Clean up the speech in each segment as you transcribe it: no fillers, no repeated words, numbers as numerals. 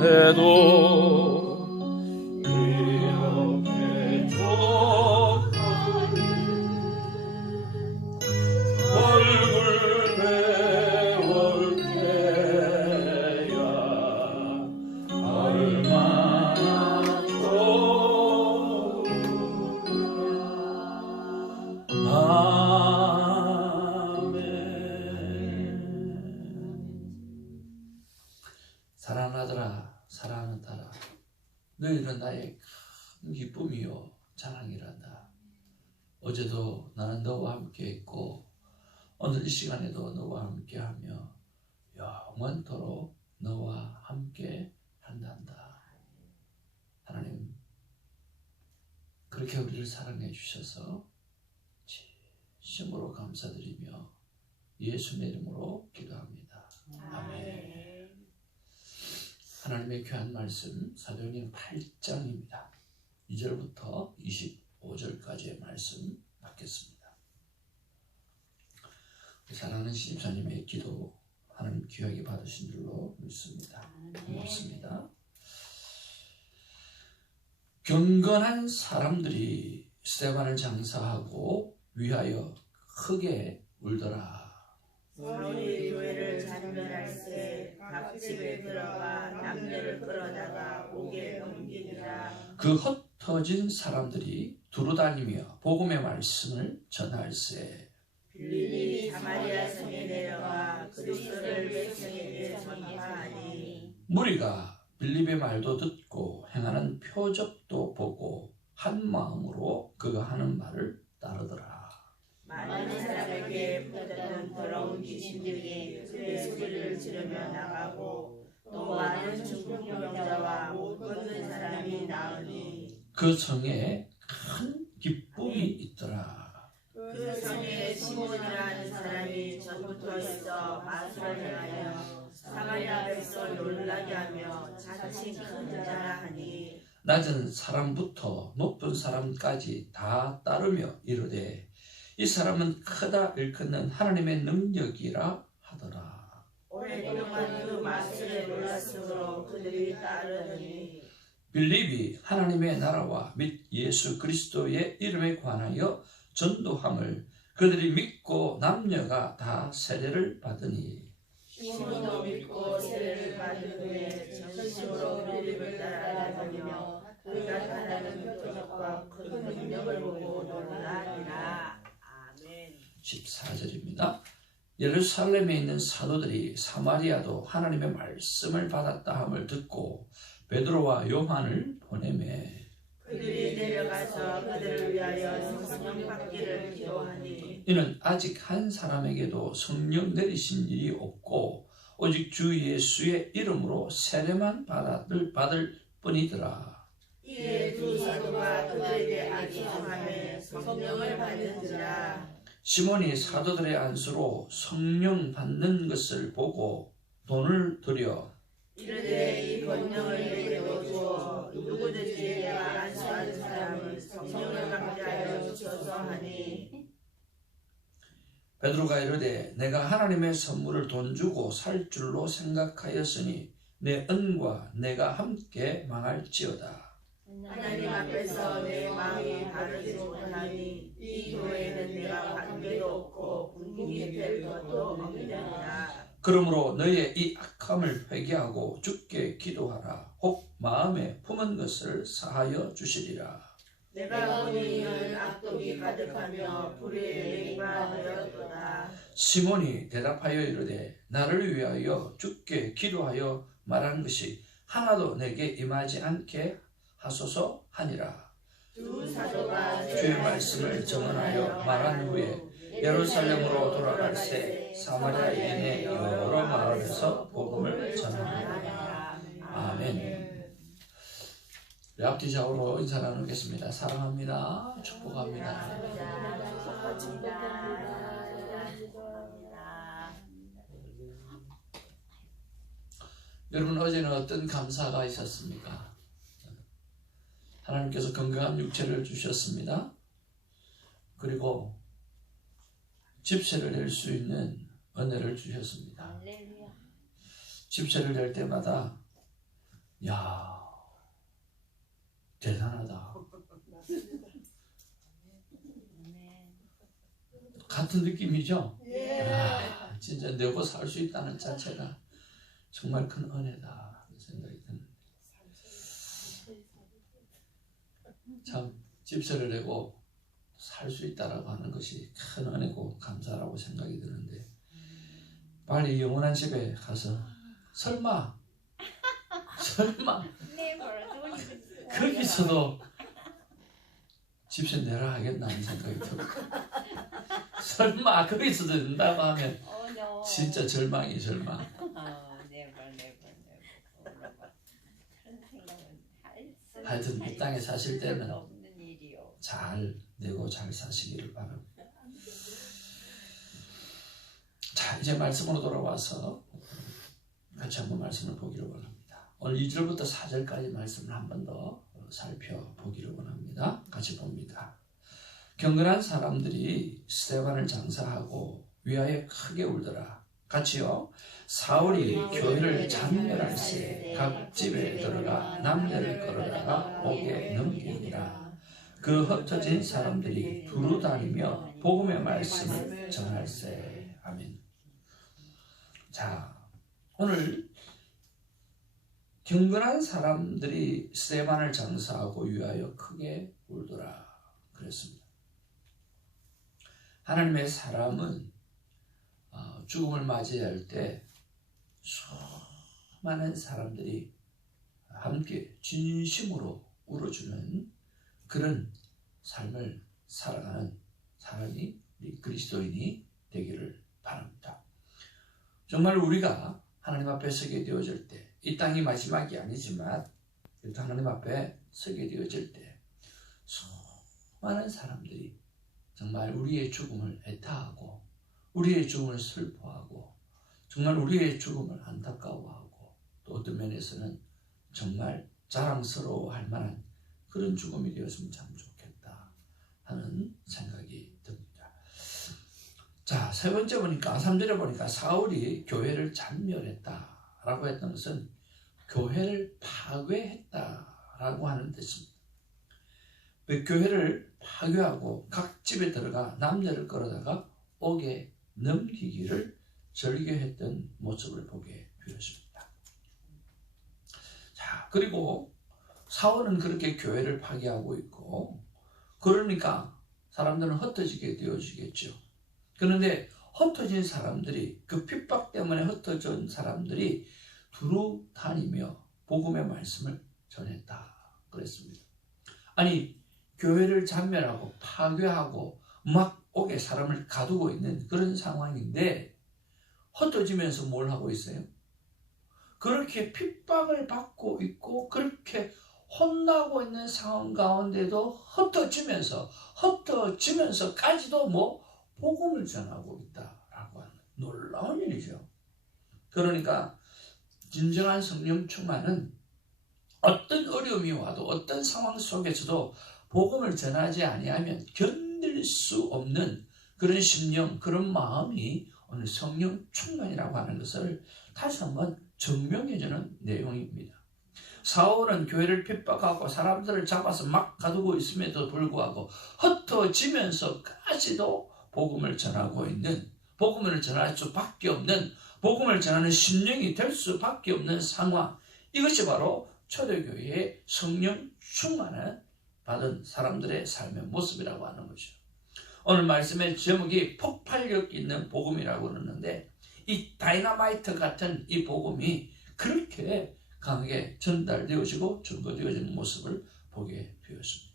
해도 이렇게 좋거든 얼굴 배울 때야 얼마나 좋으랴. 사랑하는 아들아, 사랑하는 딸아, 너희는 나의 큰 기쁨이요 자랑이란다. 어제도 나는 너와 함께 있고 오늘 이 시간에도 너와 함께하며 영원토록 너와 함께 한단다. 하나님, 그렇게 우리를 사랑해 주셔서 진심으로 감사드리며 예수의 이름으로 기도합니다. 아멘. 하나님의 귀한 말씀 사도행전 8장입니다. 2절부터 25절까지의 말씀 받겠습니다. 사랑하는 신입사님의 기도 하나님 귀하게 받으신 줄로 믿습니다. 고맙습니다. 경건한 사람들이 스데반을 장사하고 위하여 크게 울더라. 서로의 교회를 잔멸할세 각 집에 들어가 남녀를 끌어다가 옥에 넘기니라. 그 흩어진 사람들이 두루다니며 복음의 말씀을 전할세. 빌립이 사마리아 성에 내려가 그리스도를 백성에게 전파하니 무리가 빌립의 말도 듣고 행하는 표적도 보고 한 마음으로 그가 하는 말을 따르더라. 많은 사람에게 붙었던 더러운 귀신들이 그의 소리를 지르며 나가고 또 많은 중풍병자와 못 걷는 사람이 나으니 그 성에 큰 기쁨이 있더라. 그 성에 시몬이라는 사람이 전부터 있어 마술을 행하여 사마리아 백성을 놀라게 하며 자칭 큰 자라 하니 낮은 사람부터 높은 사람까지 다 따르며 이르되 이 사람은 크다 일컫는 하나님의 능력이라 하더라. 오랫동안 그 마술에 놀랐으므로 그들이 따르더니 빌립이 하나님의 나라와 및 예수 그리스도의 이름에 관하여 전도함을 그들이 믿고 남녀가 다 세례를 받으니 시몬도 믿고 세례를 받은 후에 전심으로 빌립을 따라다니며 그가 나타나는 표적과 큰 능력을 보고 놀라니라. 아멘. 14절입니다. 예루살렘에 있는 사도들이 사마리아도 하나님의 말씀을 받았다 함을 듣고 베드로와 요한을 보내매 그들이 내려가서 그들을 위하여 성령 받기를 기도하니 이는 아직 한 사람에게도 성령 내리신 일이 없고 오직 주 예수의 이름으로 세례만 받을 뿐이더라. 이에 두 사도가 그들에게 안수함에 성령을 받는지라. 시몬이 사도들의 안수로 성령 받는 것을 보고 돈을 들여 이르되 이 권능을 내게도 주어 누구든지 내가 안수하는 사람을 성령을 받게 하여 주소서 하니 베드로가 이르되 내가 하나님의 선물을 돈 주고 살 줄로 생각하였으니 내 은과 내가 함께 망할지어다. 하나님 앞에서 내 마음이 바르지 못하니 이 교회는 내가 관계도 없고 궁극이 될 것도 없느니라. 그러므로 너의 이 악함을 회개하고 주께 기도하라. 혹 마음에 품은 것을 사하여 주시리라. 내가 보니 이는 악독이 가득하며 불의의 내기가 되었도다. 시몬이 대답하여 이르되 나를 위하여 주께 기도하여 말한 것이 하나도 내게 임하지 않게 하소서 하니라. 두 사도가 주의 말씀을 정언하여 말한 후에 예루살렘으로 돌아갈새 사마리아 이내 여러 마을에서 복음을 전하니라. 아멘. 앞뒤좌우로 인사 나누겠습니다. 사랑합니다. 축복합니다. 여러분 어제는 어떤 감사가 있었습니까? 하나님께서 건강한 육체를 주셨습니다. 그리고 집세를 낼 수 있는 은혜를 주셨습니다. 집세를 낼 때마다 야, 대단하다. 같은 느낌이죠? 아, 진짜 내고 살 수 있다는 자체가 정말 큰 은혜다 생각이 드는데, 참 집세를 내고 살 수 있다라고 하는 것이 큰 은혜고 감사라고 생각이 드는데, 빨리 영원한 집에 가서 설마 거기서도 집세 내라 하겠나 하는 생각이 들어요. 설마 거기서도 된다고 하면 진짜 절망이 절망. 하여튼 이 땅에 사실 때는 잘 내고 잘 사시기를 바랍니다. 자, 이제 말씀으로 돌아와서 같이 한번 말씀을 보기를 원합니다. 오늘 2절부터 4절까지 말씀을 한 번 더 살펴보기를 원합니다. 같이 봅니다. 경건한 사람들이 스데반을 장사하고 위하여 크게 울더라. 같이요. 사울이 교회를 장멸할세 각 집에 들어가 남녀를 끌어다가 옥에 넘기니라. 그 흩어진 사람들이 두루 다니며 복음의 말씀을 전할세. 아멘. 자, 오늘 경건한 사람들이 스데반을 장사하고 위하여 크게 울더라 그랬습니다. 하나님의 사람은 죽음을 맞이할 때 수많은 사람들이 함께 진심으로 울어주는 그런 삶을 살아가는 사람이 우리 그리스도인이 되기를 바랍니다. 정말 우리가 하나님 앞에 서게 되어질 때, 이 땅이 마지막이 아니지만 하나님 앞에 서게 되어질 때 수많은 사람들이 정말 우리의 죽음을 애타하고 우리의 죽음을 슬퍼하고 정말 우리의 죽음을 안타까워하고 또 어떤 면에서는 정말 자랑스러워할 만한 그런 죽음이 되었으면 참 좋겠다 하는 생각이 듭니다. 자, 세 번째 보니까 3절에 보니까 사울이 교회를 잔멸했다라고 했던 것은 교회를 파괴했다라고 하는 뜻입니다. 교회를 파괴하고 각 집에 들어가 남녀를 끌어다가 옥에 넘기기를 절개했던 모습을 보게 되었습니다. 자, 그리고 사울은 그렇게 교회를 파괴하고 있고, 그러니까 사람들은 흩어지게 되어지겠죠. 그런데 흩어진 사람들이, 그 핍박 때문에 흩어진 사람들이 두루 다니며 복음의 말씀을 전했다 그랬습니다. 아니, 교회를 잔멸하고 파괴하고 막 옥에 사람을 가두고 있는 그런 상황인데 흩어지면서 뭘 하고 있어요? 그렇게 핍박을 받고 있고 그렇게 혼나고 있는 상황 가운데도 흩어지면서까지도 복음을 전하고 있다라고 하는 놀라운 일이죠. 그러니까 진정한 성령 충만은 어떤 어려움이 와도 어떤 상황 속에서도 복음을 전하지 아니하면 견딜 수 없는 그런 심령, 그런 마음이 오늘 성령 충만이라고 하는 것을 다시 한번 증명해주는 내용입니다. 사울은 교회를 핍박하고 사람들을 잡아서 막 가두고 있음에도 불구하고 흩어지면서까지도 복음을 전하고 있는, 복음을 전할 수밖에 없는, 복음을 전하는 심령이 될 수밖에 없는 상황, 이것이 바로 초대교회의 성령 충만을 받은 사람들의 삶의 모습이라고 하는 것이죠. 오늘 말씀의 제목이 폭발력 있는 복음이라고 그러는데, 이 다이너마이트 같은 이 복음이 그렇게 강하게 전달되어지고 전거되어지는 모습을 보게 되었습니다.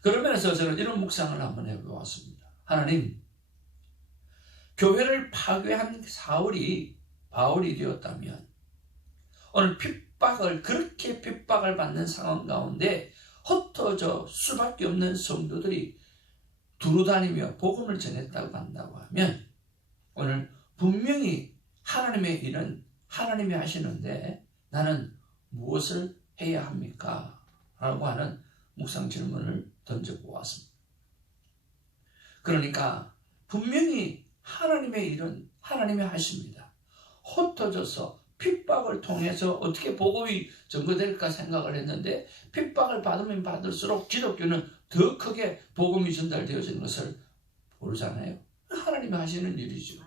그러면서 저는 이런 묵상을 한번 해보았습니다. 하나님, 교회를 파괴한 사울이 바울이 되었다면 오늘 그렇게 핍박을 받는 상황 가운데 흩어져 수밖에 없는 성도들이 두루다니며 복음을 전했다고 한다고 하면 오늘 분명히 하나님의 일은 하나님이 하시는데 나는 무엇을 해야 합니까? 라고 하는 묵상 질문을 던져보았습니다. 그러니까 분명히 하나님의 일은 하나님이 하십니다. 흩어져서 핍박을 통해서 어떻게 복음이 전거될까 생각을 했는데 핍박을 받으면 받을수록 기독교는 더 크게 복음이 전달되어지는 것을 모르잖아요. 하나님이 하시는 일이죠.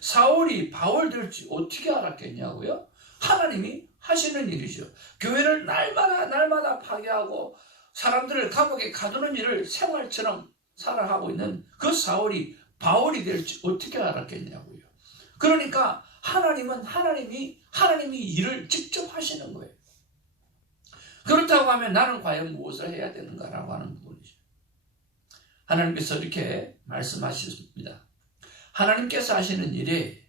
사울이 바울 될지 어떻게 알았겠냐고요? 하나님이 하시는 일이죠. 교회를 날마다 파괴하고 사람들을 감옥에 가두는 일을 생활처럼 살아가고 있는 그 사울이 바울이 될지 어떻게 알았겠냐고요. 그러니까 하나님이 일을 직접 하시는 거예요. 그렇다고 하면 나는 과연 무엇을 해야 되는가라고 하는 부분이죠. 하나님께서 이렇게 말씀하셨습니다. 하나님께서 하시는 일에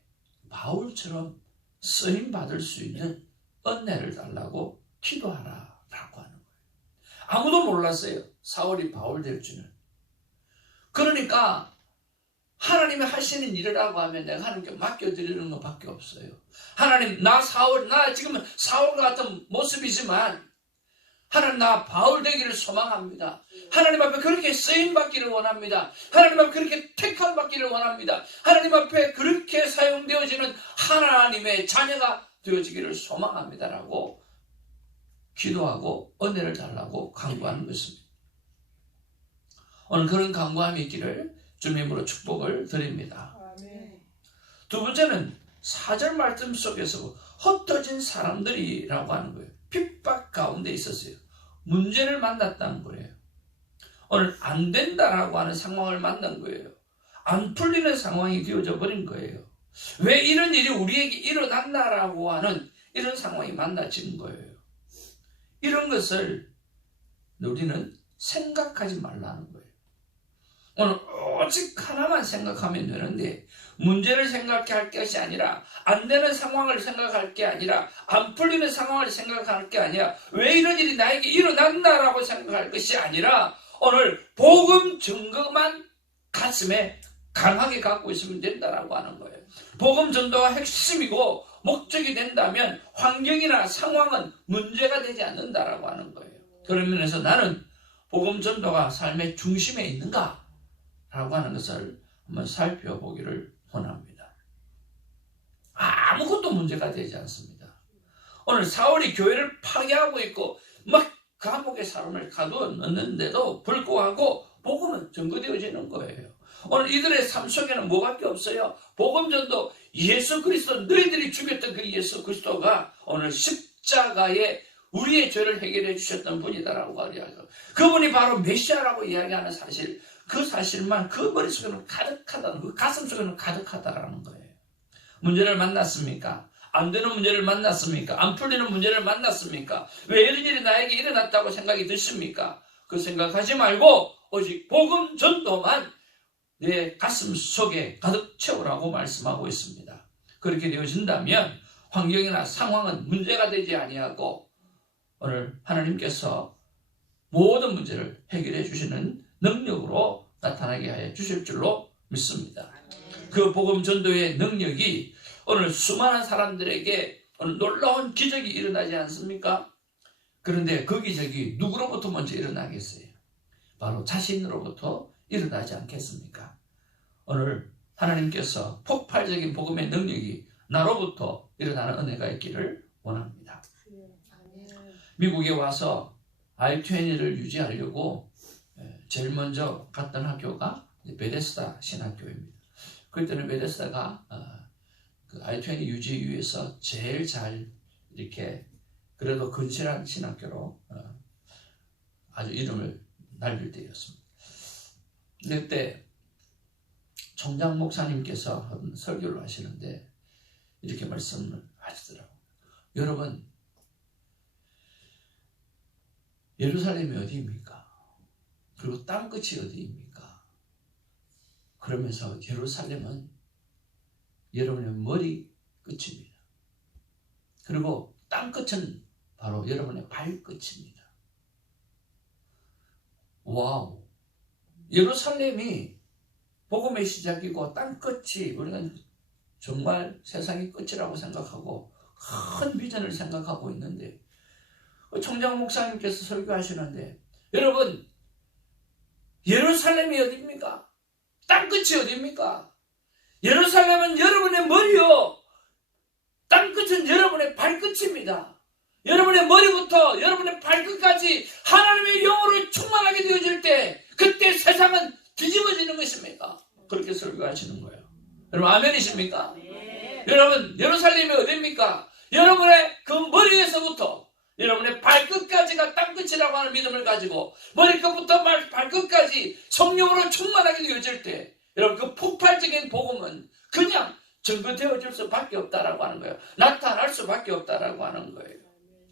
바울처럼 쓰임 받을 수 있는 은혜를 달라고 기도하라 라고 하는 거예요. 아무도 몰랐어요. 사울이 바울 될 줄은. 그러니까 하나님이 하시는 일이라고 하면 내가 하나님께 맡겨드리는 것밖에 없어요. 하나님, 나 지금은 사울과 같은 모습이지만 하나님, 나 바울 되기를 소망합니다. 하나님 앞에 그렇게 쓰임받기를 원합니다. 하나님 앞에 그렇게 택함받기를 원합니다. 하나님 앞에 그렇게 사용되어지는 하나님의 자녀가 되어지기를 소망합니다라고 기도하고 은혜를 달라고 간구하는 것입니다. 오늘 그런 간구함이 있기를 주님으로 축복을 드립니다. 두 번째는 4절 말씀 속에서 흩어진 사람들이라고 하는 거예요. 핍박 가운데 있었어요. 문제를 만났다는 거예요. 오늘 안 된다라고 하는 상황을 만난 거예요. 안 풀리는 상황이 되어져 버린 거예요. 왜 이런 일이 우리에게 일어났나라고 하는 이런 상황이 만나진 거예요. 이런 것을 우리는 생각하지 말라는 거예요. 오늘 오직 하나만 생각하면 되는데 문제를 생각할 것이 아니라 안 되는 상황을 생각할 게 아니라 안 풀리는 상황을 생각할 게 아니라 왜 이런 일이 나에게 일어난다라고 생각할 것이 아니라 오늘 복음 증거만 가슴에 강하게 갖고 있으면 된다라고 하는 거예요. 복음 전도가 핵심이고 목적이 된다면 환경이나 상황은 문제가 되지 않는다라고 하는 거예요. 그런 면에서 나는 복음 전도가 삶의 중심에 있는가? 라고 하는 것을 한번 살펴보기를 원합니다. 아무것도 문제가 되지 않습니다. 오늘 사울이 교회를 파괴하고 있고 막 감옥에 사람을 가두었는데도 불구하고 복음은 전거되어지는 거예요. 오늘 이들의 삶 속에는 뭐밖에 없어요? 복음 전도, 예수 그리스도, 너희들이 죽였던 그 예수 그리스도가 오늘 십자가에 우리의 죄를 해결해 주셨던 분이다라고 이야기하죠. 그분이 바로 메시아라고 이야기하는 사실, 그 사실만 그 머릿속에는 가득하다는, 그 가슴 속에는 가득하다라는 거예요. 문제를 만났습니까? 안 되는 문제를 만났습니까? 안 풀리는 문제를 만났습니까? 왜 이런 일이 나에게 일어났다고 생각이 드십니까? 그 생각하지 말고 오직 복음 전도만 내 가슴 속에 가득 채우라고 말씀하고 있습니다. 그렇게 되어진다면 환경이나 상황은 문제가 되지 아니하고 오늘 하나님께서 모든 문제를 해결해 주시는 능력으로 나타나게 하여 주실 줄로 믿습니다. 그 복음 전도의 능력이 오늘 수많은 사람들에게 오늘 놀라운 기적이 일어나지 않습니까? 그런데 그 기적이 누구로부터 먼저 일어나겠어요? 바로 자신으로부터 일어나지 않겠습니까? 오늘 하나님께서 폭발적인 복음의 능력이 나로부터 일어나는 은혜가 있기를 원합니다. 미국에 와서 I-20를 유지하려고 제일 먼저 갔던 학교가 베데스다 신학교입니다. 그때는 베데스다가 그 I-20 유지에 위해서 제일 잘 이렇게 그래도 근실한 신학교로 아주 이름을 날릴 때였습니다. 그때 총장 목사님께서 설교를 하시는데 이렇게 말씀을 하시더라고요. 여러분, 예루살렘이 어디입니까? 그리고 땅끝이 어디입니까? 그러면서 예루살렘은 여러분의 머리 끝입니다. 그리고 땅끝은 바로 여러분의 발끝입니다. 와우! 예루살렘이 복음의 시작이고 땅끝이 우리는 정말 세상의 끝이라고 생각하고 큰 비전을 생각하고 있는데 총장 목사님께서 설교하시는데 여러분 예루살렘이 어디입니까? 땅끝이 어디입니까? 예루살렘은 여러분의 머리요. 땅끝은 여러분의 발끝입니다. 여러분의 머리부터 여러분의 발끝까지 하나님의 영으로 충만하게 되어질 때 그때 세상은 뒤집어지는 것입니다. 그렇게 설교하시는 거예요. 여러분 아멘이십니까? 네. 여러분 예루살렘이 어디입니까? 여러분의 그 머리에서부터 여러분의 발끝까지가 땅끝이라고 하는 믿음을 가지고 머리끝부터 발끝까지 성령으로 충만하게 되어질 때 여러분 그 폭발적인 복음은 그냥 증거되어질 수밖에 없다라고 하는 거예요. 나타날 수밖에 없다라고 하는 거예요.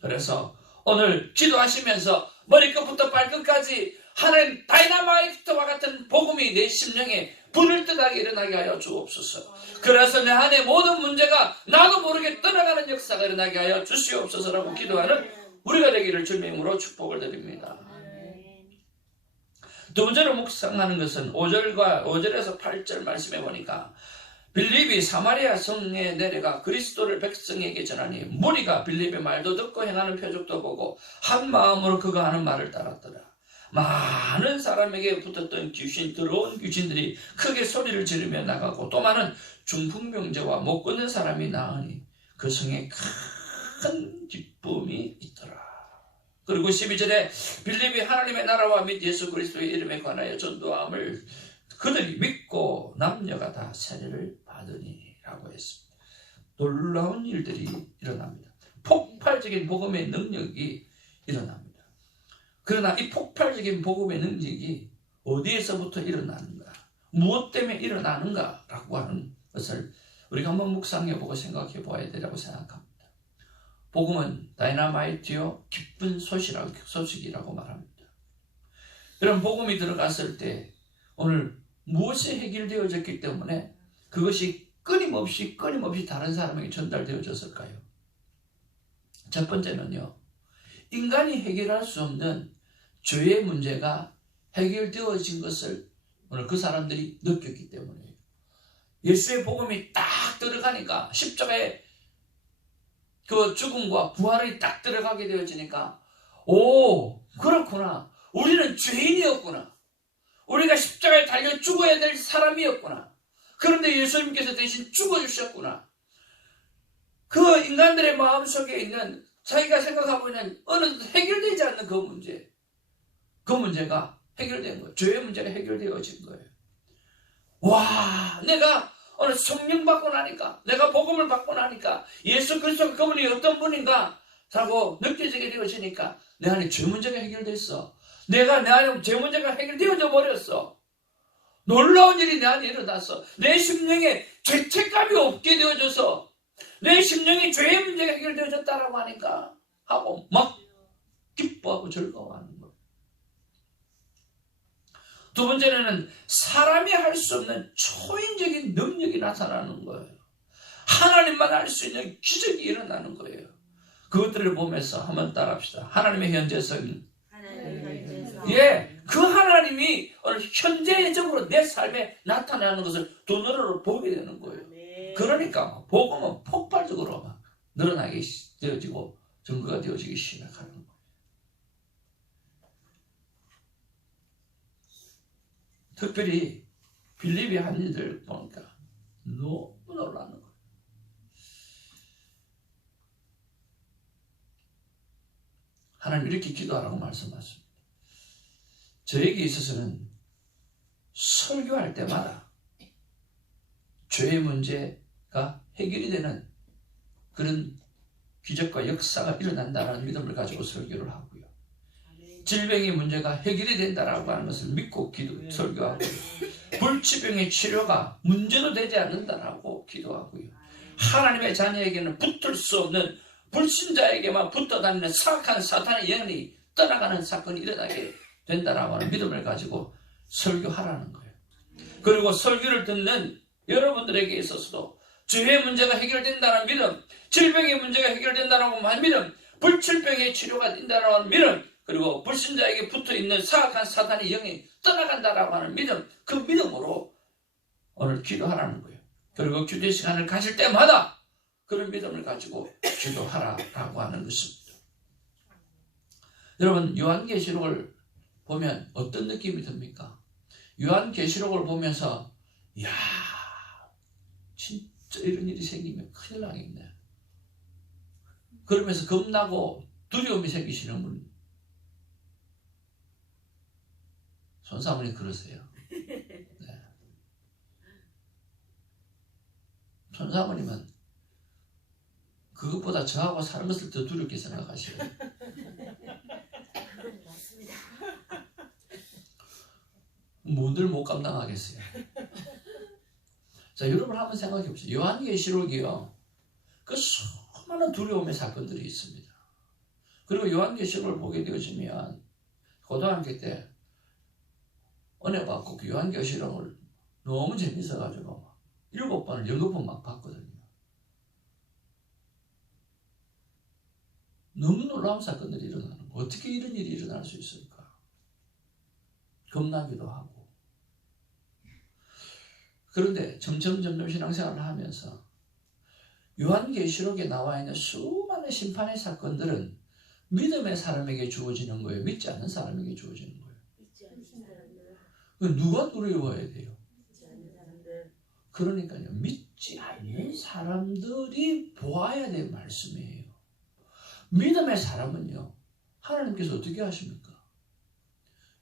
그래서 오늘 기도하시면서 머리끝부터 발끝까지 하나님 다이너마이트와 같은 복음이 내 심령에 불을 뜨게 일어나게 하여 주옵소서. 그래서 내 안에 모든 문제가 나도 모르게 떠나가는 역사가 일어나게 하여 주시옵소서라고 기도하는 우리가 되기를 주님의 이름으로 축복을 드립니다. 두 번째로 묵상하는 것은 5절에서 8절 말씀해 보니까 빌립이 사마리아 성에 내려가 그리스도를 백성에게 전하니 무리가 빌립의 말도 듣고 행하는 표적도 보고 한 마음으로 그가 하는 말을 따랐더라. 많은 사람에게 붙었던 더러운 귀신들이 크게 소리를 지르며 나가고 또 많은 중풍병자와 못 걷는 사람이 나으니 그 성에 큰 기쁨이 있더라. 그리고 12절에 빌립이 하나님의 나라와 및 예수 그리스도의 이름에 관하여 전도함을 그들이 믿고 남녀가 다 세례를 받으니 라고 했습니다. 놀라운 일들이 일어납니다. 폭발적인 복음의 능력이 일어납니다. 그러나 이 폭발적인 복음의 능력이 어디에서부터 일어나는가? 무엇 때문에 일어나는가? 라고 하는 것을 우리가 한번 묵상해보고 생각해 보아야 되라고 생각합니다. 복음은 다이너마이트요 기쁜 소식이라고 말합니다. 이런 복음이 들어갔을 때 오늘 무엇이 해결되어졌기 때문에 그것이 끊임없이 다른 사람에게 전달되어졌을까요? 첫 번째는요, 인간이 해결할 수 없는 죄의 문제가 해결되어진 것을 오늘 그 사람들이 느꼈기 때문이에요. 예수의 복음이 딱 들어가니까 십자가의 그 죽음과 부활이 딱 들어가게 되어지니까 오, 그렇구나. 우리는 죄인이었구나. 우리가 십자가에 달려 죽어야 될 사람이었구나. 그런데 예수님께서 대신 죽어주셨구나. 그 인간들의 마음속에 있는 자기가 생각하고 있는 어느 해결되지 않는 그 문제가 해결된 거예요. 죄의 문제가 해결되어진 거예요. 와, 내가 오늘 성령 받고 나니까, 내가 복음을 받고 나니까 예수 그리스도가 그분이 어떤 분인가 라고 느껴지게 되어지니까 내 안에 죄 문제가 해결됐어. 내 안에 죄 문제가 해결되어져 버렸어. 놀라운 일이 내 안에 일어났어. 내 심령에 죄책감이 없게 되어져서 내 심령에 죄의 문제가 해결되어졌다라고 하니까 하고 막 기뻐하고 즐거워하는 거예요. 두 번째는 사람이 할 수 없는 초인적인 능력이 나타나는 거예요. 하나님만 할 수 있는 기적이 일어나는 거예요. 그것들을 보면서 한번 따라합시다. 하나님의 현재성. 예, 그 하나님이 오늘 현재적으로 내 삶에 나타나는 것을 눈으로 보게 되는 거예요. 그러니까 복음은 폭발적으로 막 늘어나게 되어지고 증거가 되어지기 시작하는 거예요. 특별히 빌립이 한 일들 보니까 너무 놀라는 거예요. 하나님 이렇게 기도하라고 말씀하십니다. 저에게 있어서는 설교할 때마다 죄의 문제가 해결이 되는 그런 기적과 역사가 일어난다는 믿음을 가지고 설교를 하고요. 질병의 문제가 해결이 된다라고 하는 것을 믿고 설교하고요. 불치병의 치료가 문제도 되지 않는다라고 기도하고요. 하나님의 자녀에게는 붙을 수 없는 불신자에게만 붙어다니는 사악한 사탄의 영이 떠나가는 사건이 일어나게 된다라고 하는 믿음을 가지고 설교하라는 거예요. 그리고 설교를 듣는 여러분들에게 있어서도 죄의 문제가 해결된다는 믿음, 질병의 문제가 해결된다는 믿음, 불치병의 치료가 된다는 하는 믿음, 그리고 불신자에게 붙어있는 사악한 사탄의 영이 떠나간다라고 하는 믿음, 그 믿음으로 오늘 기도하라는 거예요. 그리고 기도 시간을 가질 때마다 그런 믿음을 가지고 기도하라라고 하는 것입니다. 여러분, 요한계시록을 보면 어떤 느낌이 듭니까? 요한계시록을 보면서 이야, 진짜 이런 일이 생기면 큰일 나겠네. 그러면서 겁나고 두려움이 생기시는 분, 손사모님 그러세요. 네. 손사모님은 그것보다 저하고 사는 것을 더 두렵게 생각하셔요. 맞습니다. 뭔들 못 감당하겠어요. 자, 여러분 한번 생각해 보세요. 요한계시록이요, 그 수많은 두려움의 사건들이 있습니다. 그리고 요한계시록을 보게 되어지면 고등학교 때 은혜 받고 그 요한계시록을 너무 재밌어가지고 7번을 연극본 막 봤거든요. 너무 놀라운 사건들이 일어나는 거예요. 어떻게 이런 일이 일어날 수 있을까? 겁나기도 하고. 그런데 점점 신앙생활을 하면서 요한계시록에 나와 있는 수많은 심판의 사건들은 믿음의 사람에게 주어지는 거예요. 믿지 않는 사람에게 주어지는 거예요. 믿지 않는 사람들. 누가 두려워해야 돼요? 믿지 않는 사람들. 그러니까요, 믿지 않는 사람들이 보아야 될 말씀이에요. 믿음의 사람은요, 하나님께서 어떻게 하십니까?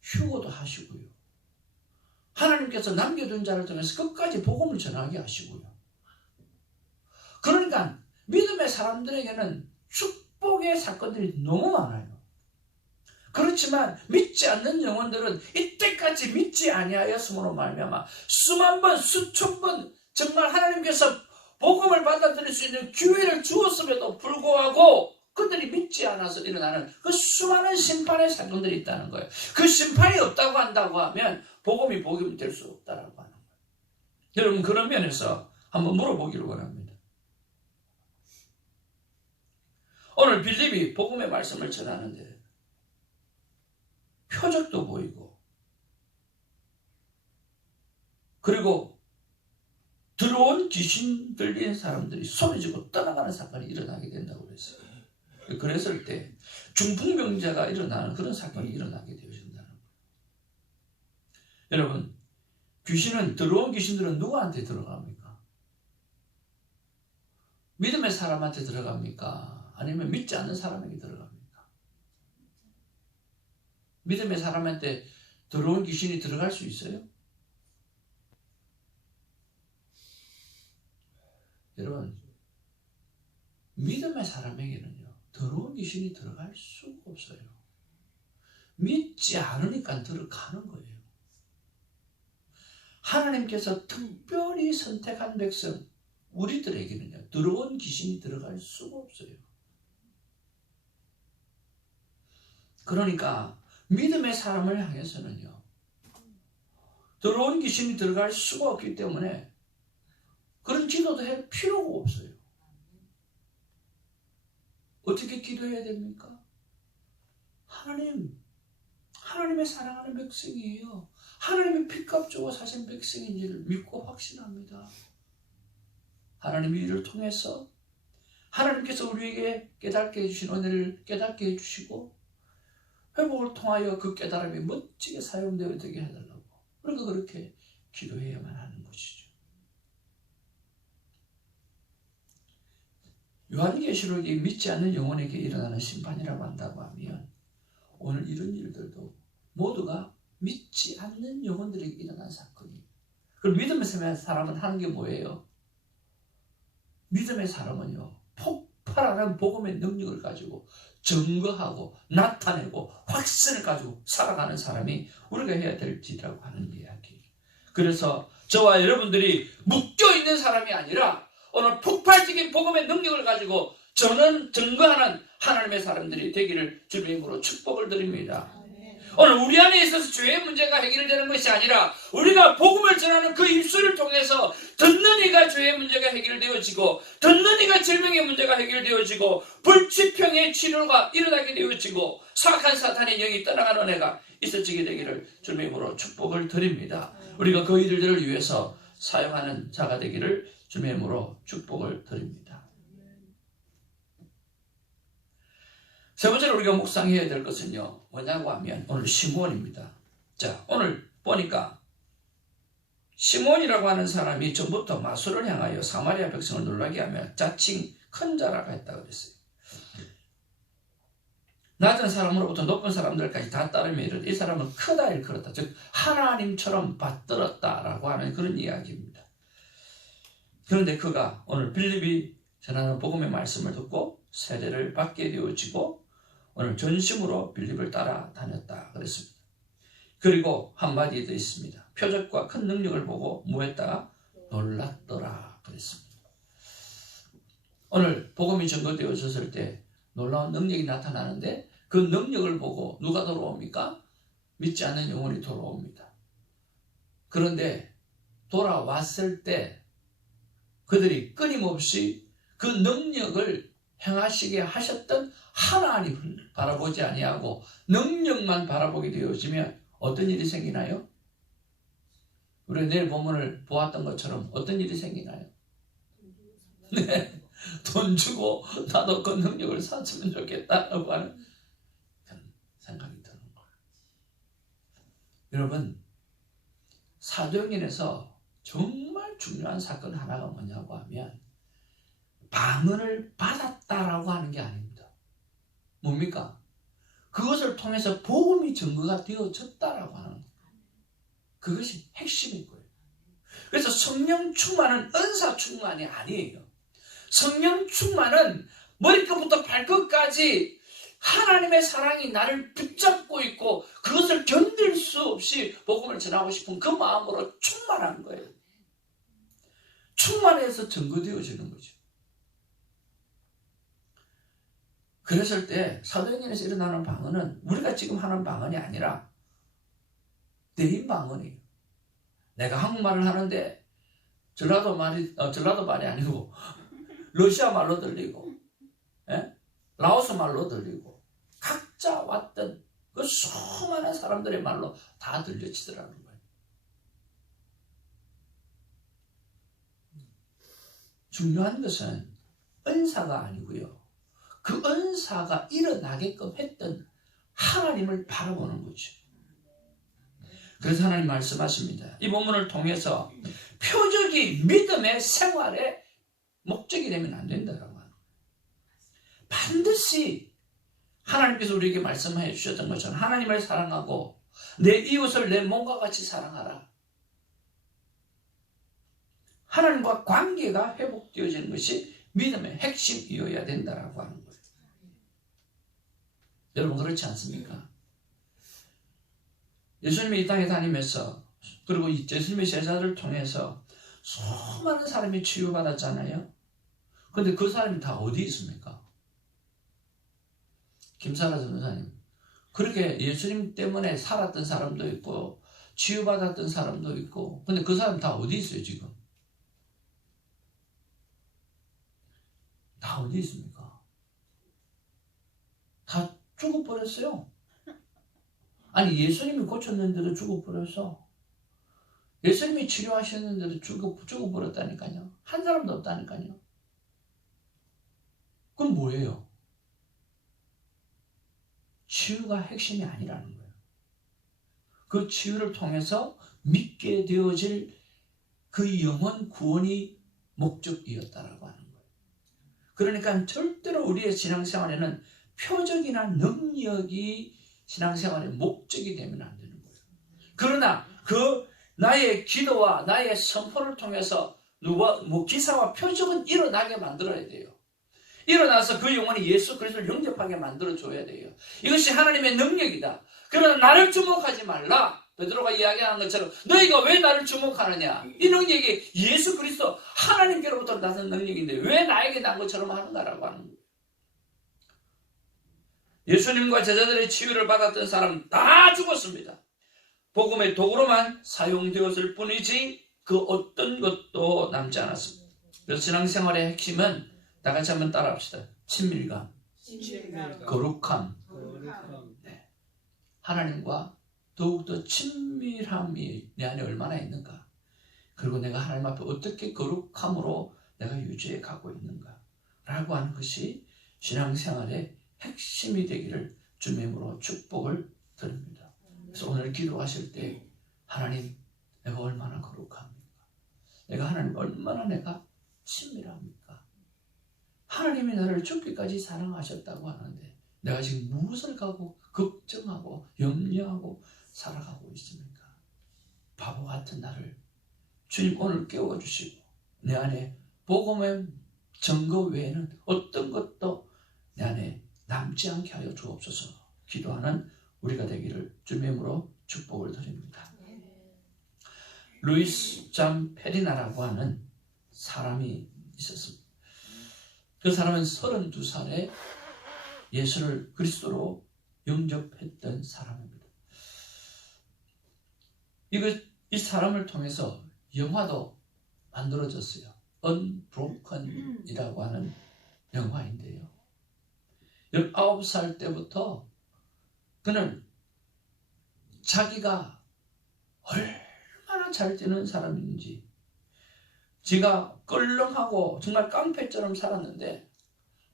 휴고도 하시고요, 하나님께서 남겨둔 자를 통해서 끝까지 복음을 전하게 하시고요. 그러니까 믿음의 사람들에게는 축복의 사건들이 너무 많아요. 그렇지만 믿지 않는 영혼들은 이때까지 믿지 아니하였으므로 말미암아 수만 번, 수천 번 정말 하나님께서 복음을 받아들일 수 있는 기회를 주었음에도 불구하고 그들이 믿지 않아서 일어나는 그 수많은 심판의 사건들이 있다는 거예요. 그 심판이 없다고 한다고 하면 복음이 될 수 없다라고 하는 거예요. 여러분, 그런 면에서 한번 물어보기를 원합니다. 오늘 빌립이 복음의 말씀을 전하는데 표적도 보이고, 그리고 들어온 귀신 들린 사람들이 소리지고 떠나가는 사건이 일어나게 된다고 그랬어요. 그랬을 때 중풍병자가 일어나는 그런 사건이 일어나게 되어진다는 거예요. 여러분, 들어온 귀신들은 누구한테 들어갑니까? 믿음의 사람한테 들어갑니까? 아니면 믿지 않는 사람에게 들어갑니까? 믿음의 사람한테 들어온 귀신이 들어갈 수 있어요? 여러분, 믿음의 사람에게는요, 들어온 귀신이 들어갈 수가 없어요. 믿지 않으니까 들어가는 거예요. 하나님께서 특별히 선택한 백성, 우리들에게는요, 들어온 귀신이 들어갈 수가 없어요. 그러니까 믿음의 사람을 향해서는요, 들어온 귀신이 들어갈 수가 없기 때문에 그런 기도도 할 필요가 없어요. 어떻게 기도해야 됩니까? 하나님의 사랑하는 백성이에요. 하나님의 피값 주고 사신 백성인지를 믿고 확신합니다. 하나님이 이를 통해서 하나님께서 우리에게 깨닫게 해주신 은혜를 깨닫게 해주시고 회복을 통하여 그 깨달음이 멋지게 사용되어 되게 해달라고, 그러니까 그렇게 기도해야만 하는 것이죠. 요한계시록이 믿지 않는 영혼에게 일어나는 심판이라고 한다고 하면 오늘 이런 일들도 모두가 믿지 않는 영혼들에게 일어난 사건이에요. 그럼 믿음의 사람은 하는 게 뭐예요? 믿음의 사람은요, 폭발하는 복음의 능력을 가지고 증거하고 나타내고 확신을 가지고 살아가는 사람이 우리가 해야 될지라고 하는 이야기예요. 그래서 저와 여러분들이 묶여있는 사람이 아니라 오늘 폭발적인 복음의 능력을 가지고 저는 증거하는 하나님의 사람들이 되기를 주님의 이름으로 축복을 드립니다. 오늘 우리 안에 있어서 죄의 문제가 해결되는 것이 아니라 우리가 복음을 전하는 그 입술을 통해서 듣는 이가 죄의 문제가 해결되어지고, 듣는 이가 질병의 문제가 해결되어지고, 불치병의 치료가 일어나게 되어지고, 사악한 사탄의 영이 떠나가는 은혜가 있어지게 되기를 주님의 이름으로 축복을 드립니다. 우리가 그 일들을 위해서 사용하는 자가 되기를 주님의 이름으로 축복을 드립니다. 세 번째로 우리가 묵상해야 될 것은요, 뭐냐고 하면 오늘 시므온입니다. 자, 오늘 보니까 시므온이라고 하는 사람이 전부터 마술을 향하여 사마리아 백성을 놀라게 하며 자칭 큰 자라고 했다고 그랬어요. 낮은 사람으로부터 높은 사람들까지 다 따르며 이르되 이 사람은 크다 일컬었다. 즉 하나님처럼 받들었다라고 하는 그런 이야기입니다. 그런데 그가 오늘 빌립이 전하는 복음의 말씀을 듣고 세례를 받게 되어지고 오늘 전심으로 빌립을 따라다녔다 그랬습니다. 그리고 한마디 더 있습니다. 표적과 큰 능력을 보고 무했다가 놀랐더라 그랬습니다. 오늘 복음이 전거되어졌을 때 놀라운 능력이 나타나는데 그 능력을 보고 누가 돌아옵니까? 믿지 않는 영혼이 돌아옵니다. 그런데 돌아왔을 때 그들이 끊임없이 그 능력을 행하시게 하셨던 하나님을 바라보지 아니하고 능력만 바라보게 되어지면 어떤 일이 생기나요? 우리 내일 본문을 보았던 것처럼 어떤 일이 생기나요? 네, 돈 주고 나도 그 능력을 샀으면 좋겠다라고 하는 그런 생각이 드는 거예요. 여러분, 사도행전에서 정말 중요한 사건 하나가 뭐냐고 하면 방언을 받았다라고 하는 게 아닙니다. 뭡니까? 그것을 통해서 복음이 증거가 되어졌다라고 하는 거예요. 그것이 핵심인 거예요. 그래서 성령 충만은 은사 충만이 아니에요. 성령 충만은 머리끝부터 발끝까지 하나님의 사랑이 나를 붙잡고 있고 그것을 견딜 수 없이 복음을 전하고 싶은 그 마음으로 충만한 거예요. 충만해서 증거되어지는 거죠. 그랬을 때 사도행전에서 일어나는 방언은 우리가 지금 하는 방언이 아니라 대인 방언이에요. 내가 한국말을 하는데 전라도 말이 아니고 러시아 말로 들리고 라오스 말로 들리고 각자 왔던 그 수많은 사람들의 말로 다 들려지더라는 거예요. 중요한 것은 은사가 아니고요. 그 은사가 일어나게끔 했던 하나님을 바라보는 거죠. 그래서 하나님 말씀하십니다. 이 본문을 통해서 표적이 믿음의 생활의 목적이 되면 안 된다고 하는 거예요. 반드시 하나님께서 우리에게 말씀해 주셨던 것처럼 하나님을 사랑하고 내 이웃을 내 몸과 같이 사랑하라. 하나님과 관계가 회복되어지는 것이 믿음의 핵심이어야 된다고 하는 거예요. 여러분 그렇지 않습니까? 예수님이 이 땅에 다니면서 그리고 예수님의 제자들을 통해서 수많은 사람이 치유받았잖아요. 그런데 그 사람이 다 어디 있습니까? 김사라 전도사님, 그렇게 예수님 때문에 살았던 사람도 있고 치유받았던 사람도 있고 근데 그 사람 다 어디 있어요 지금? 다 어디 있습니까? 다 죽어버렸어요. 아니 예수님이 고쳤는데도 죽어버렸어. 예수님이 치료하셨는데도 죽어버렸다니까요. 한 사람도 없다니까요. 그건 뭐예요? 치유가 핵심이 아니라는 거예요. 그 치유를 통해서 믿게 되어질 그 영혼 구원이 목적이었다라고 하는 거예요. 그러니까 절대로 우리의 신앙생활에는 표적이나 능력이 신앙생활의 목적이 되면 안 되는 거예요. 그러나 그 나의 기도와 나의 선포를 통해서 기사와 표적은 일어나게 만들어야 돼요. 일어나서 그 영혼이 예수 그리스도를 영접하게 만들어줘야 돼요. 이것이 하나님의 능력이다. 그러나 나를 주목하지 말라. 베드로가 이야기하는 것처럼 너희가 왜 나를 주목하느냐. 이 능력이 예수 그리스도 하나님께로부터 나선 능력인데 왜 나에게 난 것처럼 하는가라고 하는 거예요. 예수님과 제자들의 치유를 받았던 사람은 다 죽었습니다. 복음의 도구로만 사용되었을 뿐이지 그 어떤 것도 남지 않았습니다. 그래서 신앙생활의 핵심은 다 같이 한번 따라합시다. 친밀감, 거룩함. 네. 하나님과 더욱더 친밀함이 내 안에 얼마나 있는가. 그리고 내가 하나님 앞에 어떻게 거룩함으로 내가 유지해 가고 있는가 라고 하는 것이 신앙생활의 핵심이 되기를 주님으로 축복을 드립니다. 그래서 오늘 기도하실 때 하나님 내가 얼마나 거룩합니까? 내가 하나님 얼마나 내가 친밀합니까? 하나님이 나를 죽기까지 사랑하셨다고 하는데 내가 지금 무엇을 가고 걱정하고 염려하고 살아가고 있습니까? 바보 같은 나를 주님 오늘 깨워주시고 내 안에 복음의 증거 외에는 어떤 것도 내 안에 남지 않게 하여 주옵소서. 기도하는 우리가 되기를 주님의 이름으로 축복을 드립니다. 루이스 잠 페리나라고 하는 사람이 있었습니다. 그 사람은 32살에 예수를 그리스도로 영접했던 사람입니다. 이 사람을 통해서 영화도 만들어졌어요. Unbroken이라고 하는 영화인데요. 19살 때부터 그는 자기가 얼마나 잘 되는 사람인지, 지가 껄렁하고 정말 깡패처럼 살았는데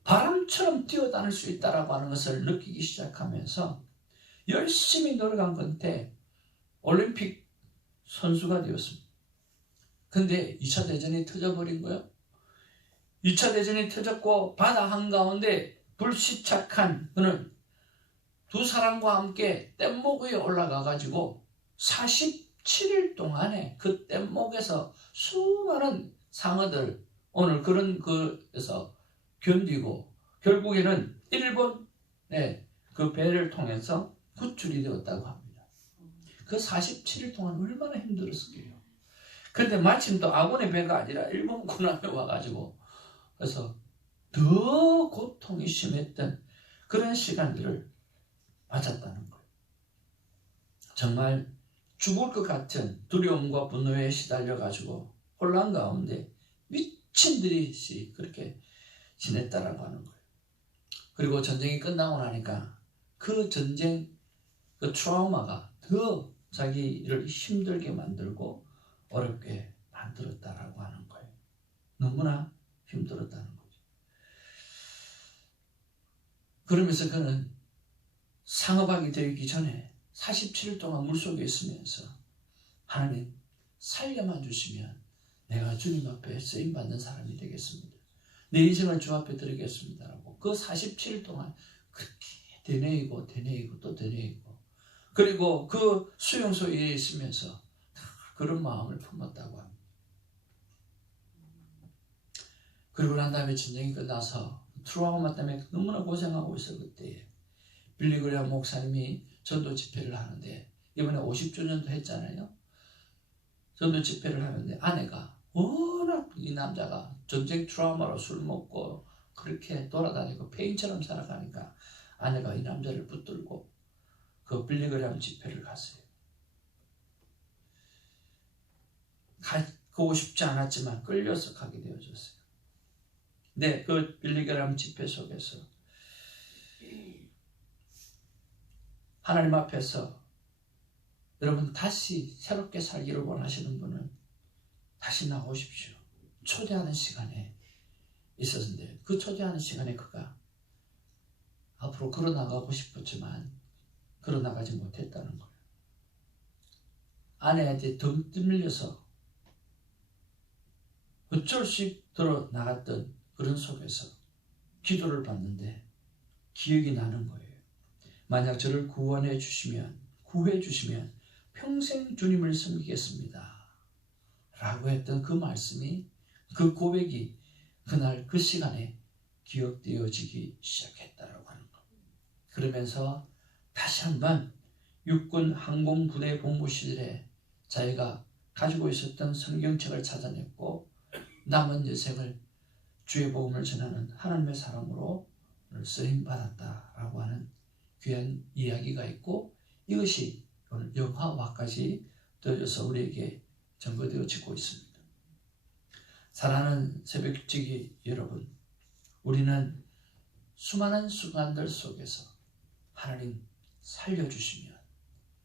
바람처럼 뛰어다닐 수 있다라고 하는 것을 느끼기 시작하면서 열심히 노력한 건데 올림픽 선수가 되었습니다. 근데 2차 대전이 터져버린 거예요. 2차 대전이 터졌고 바다 한가운데 불시착한 그는 두 사람과 함께 뗏목 위에 올라가 가지고 47일 동안에 그 뗏목에서 수많은 상어들 오늘 그런 거에서 견디고 결국에는 일본의 그 배를 통해서 구출이 되었다고 합니다. 그 47일 동안 얼마나 힘들었을까요? 그런데 마침 또 아군의 배가 아니라 일본 군함에 와가지고 그래서 더 고통이 심했던 그런 시간들을 맞았다는 거예요. 정말 죽을 것 같은 두려움과 분노에 시달려가지고 혼란 가운데 미친 듯이 그렇게 지냈다라고 하는 거예요. 그리고 전쟁이 끝나고 나니까 그 전쟁, 그 트라우마가 더 자기를 힘들게 만들고 어렵게 만들었다라고 하는 거예요. 너무나 힘들었다는 거죠. 그러면서 그는 상업학이 되기 전에 47일 동안 물속에 있으면서 하나님 살려만 주시면 내가 주님 앞에 쓰임받는 사람이 되겠습니다. 내 인생을 주 앞에 드리겠습니다라고 그 47일 동안 그렇게 되뇌이고 또 되뇌이고 그리고 그 수용소에 있으면서 그런 마음을 품었다고 합니다. 그리고 난 다음에 전쟁이 끝나서 트라우마 때문에 너무나 고생하고 있어. 그때 빌리 그레이엄 목사님이 전도 집회를 하는데 이번에 50주년도 했잖아요. 전도 집회를 하는데 아내가 워낙 이 남자가 전쟁 트라우마로 술 먹고 그렇게 돌아다니고 폐인처럼 살아가니까 아내가 이 남자를 붙들고 그 빌리 그레이엄 집회를 갔어요. 가고 싶지 않았지만 끌려서 가게 되어졌어요. 네, 그 빌리 그레이엄 집회 속에서 하나님 앞에서 여러분 다시 새롭게 살기를 원하시는 분은 다시 나오십시오. 초대하는 시간에 있었는데 그 초대하는 시간에 그가 앞으로 걸어나가고 싶었지만 걸어나가지 못했다는 거예요. 아내한테 등 떠밀려서 어쩔 수 없도록 나갔던 그런 속에서 기도를 받는데 기억이 나는 거예요. 만약 저를 구해 주시면 평생 주님을 섬기겠습니다 라고 했던 그 말씀이, 그 고백이 그날 그 시간에 기억되어지기 시작했다라고 하는 것. 그러면서 다시 한번 육군 항공부대 복무 시절에 자기가 가지고 있었던 성경책을 찾아냈고 남은 여생을 주의 복음을 전하는 하나님의 사람으로 쓰임받았다라고 하는 귀한 이야기가 있고, 이것이 오늘 영화화까지 되어져서 우리에게 전거되어지고 있습니다. 사랑하는 새벽지기 여러분, 우리는 수많은 순간들 속에서 하나님 살려주시면,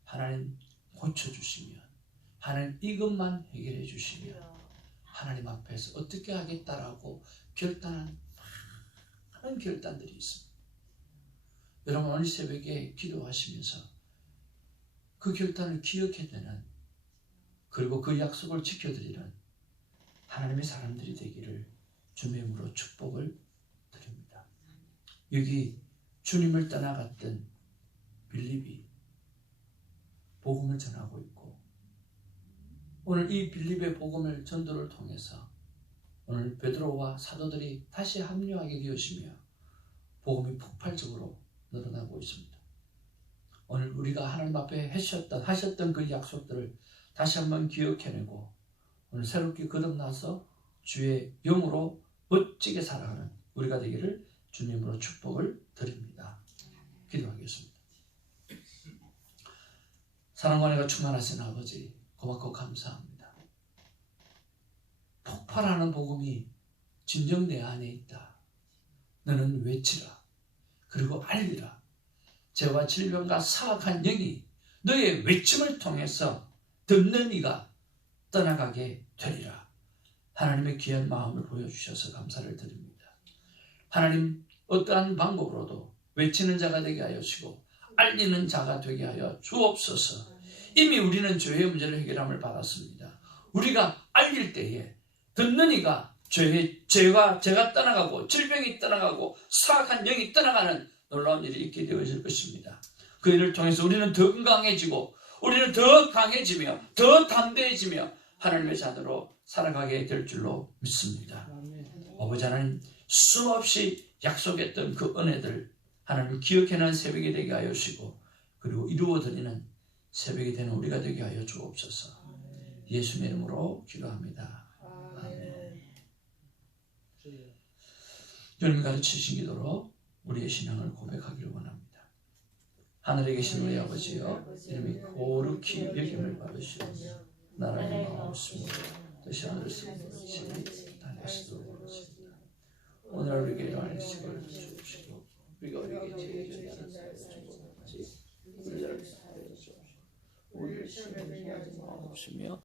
하나님 고쳐주시면, 하나님 이것만 해결해 주시면 하나님 앞에서 어떻게 하겠다라고 결단한 많은 결단들이 있습니다. 여러분 오늘 새벽에 기도하시면서 그 결단을 기억해야 되는, 그리고 그 약속을 지켜드리는 하나님의 사람들이 되기를 주님의 이름으로 축복을 드립니다. 여기 주님을 떠나갔던 빌립이 복음을 전하고 있고, 오늘 이 빌립의 복음을 전도를 통해서 오늘 베드로와 사도들이 다시 합류하게 되어지며 복음이 폭발적으로 늘어나고 있습니다. 오늘 우리가 하나님 앞에 하셨던 그 약속들을 다시 한번 기억해내고 오늘 새롭게 거듭나서 주의 영으로 멋지게 살아가는 우리가 되기를 주님으로 축복을 드립니다. 기도하겠습니다. 사랑과 은혜가 충만하신 아버지, 고맙고 감사합니다. 폭발하는 복음이 진정 내 안에 있다. 너는 외치라. 그리고 알리라. 죄와 질병과 사악한 영이 너의 외침을 통해서 듣는 이가 떠나가게 되리라. 하나님의 귀한 마음을 보여주셔서 감사를 드립니다. 하나님, 어떠한 방법으로도 외치는 자가 되게 하여 주시고 알리는 자가 되게 하여 주옵소서. 이미 우리는 죄의 문제를 해결함을 받았습니다. 우리가 알릴 때에 듣는 이가 죄가 떠나가고 질병이 떠나가고 사악한 영이 떠나가는 놀라운 일이 있게 되어질 것입니다. 그 일을 통해서 우리는 더 건강해지고 우리는 더 강해지며 더 담대해지며 하나님의 자녀로 살아가게 될 줄로 믿습니다. 아버지 하나님, 수없이 약속했던 그 은혜들 하나님 기억해내는 새벽이 되게 하여 주시고 그리고 이루어드리는 새벽이 되는 우리가 되게 하여 주옵소서. 예수님의 이름으로 기도합니다. 아멘. 주님 가르치신 기도로 우리의 신앙을 고백하기를 원합니다. 하늘에 계신 우리 아버지여, 이름이 거룩히 여김을 받으시옵소서. 나라의 마옵소서. 뜻이 하늘에서 그렇지 땅에서도 그렇습니다. 오늘 우리에게 일어날 식을 주옵시고 우리가 우리에게 죄를 주옵소서. 우리를 시험에 하지 마옵시며